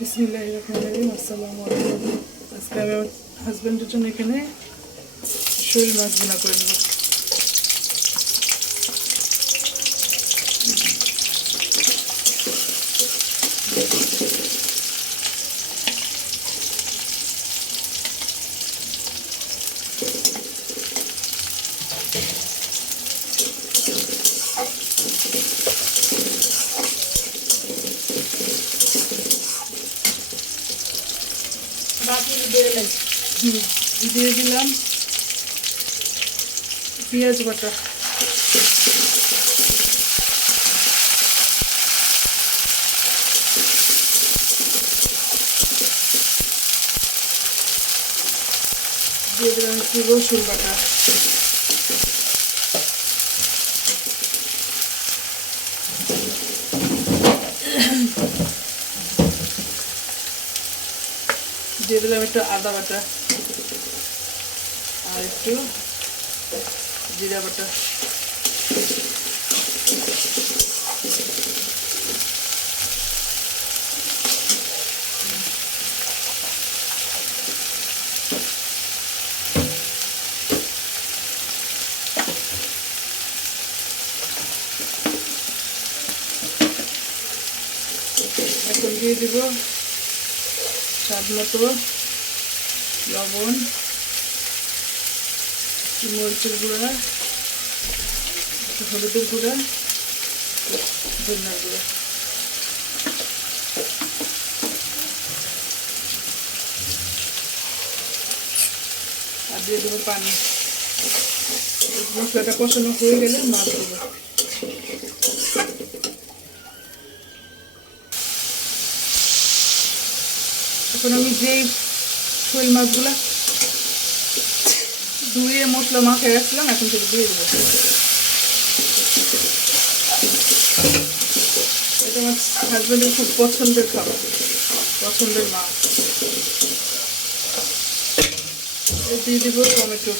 বিসমিল্লাহির রহমানির রহিম। আসসালামু আলাইকুম। আজকে আমি আমার হাজব্যান্ডের জন্য এখানে শোল মাছ ভুনা করে নেব। দিয়ে দিলাম পেঁয়াজ বাটা, দিয়ে দিলাম একটু রসুন বাটা, দিয়ে দিলাম একটু আদা বাটা আর একটু জিরা বাটা। এখন দিয়ে দিব স্বাদ মতো লবণ, মরিচের গুঁড়া, হলুদের গুঁড়া, ধনিয়ার গুঁড়া। আর দিয়ে দেবো পানি। মশলাটা কষানো হয়ে গেলে মাছ দেবো। এখন আমি যেই শোল মাছগুলা ধুয়ে মশলা মাখায় রাখছিলাম এখন সেটা দিয়ে দেবো। এটা আমার হাজব্যান্ডের খুব পছন্দের খাবার, পছন্দের মাছ। দিয়ে দিব টমেটো,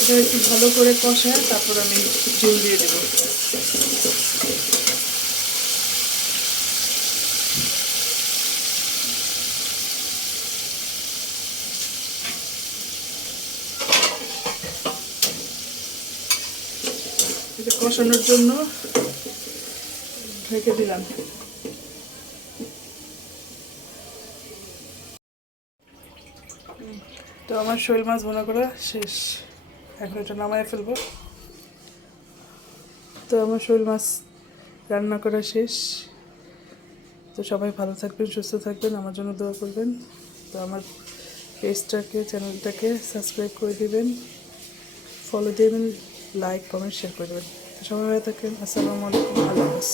এটা একটু ভালো করে কষায় তারপর আমি ঝোল দিয়ে দেবো। এটা কষানোর জন্য ঢেকে দিলাম। তো আমার শোল মাছ ভুনা করা শেষ, এখন এটা নামায় ফেলবো। তো আমার শোল মাছ রান্না করা শেষ। তো সবাই ভালো থাকবেন, সুস্থ থাকবেন, আমার জন্য দোয়া করবেন। তো আমার পেজটাকে, চ্যানেলটাকে সাবস্ক্রাইব করে দেবেন, ফলো দেবেন, লাইক কমেন্ট শেয়ার করে দেবেন। তো সবাই ভালো থাকবেন। আসসালামু আলাইকুম, আল্লাহ হাফেজ।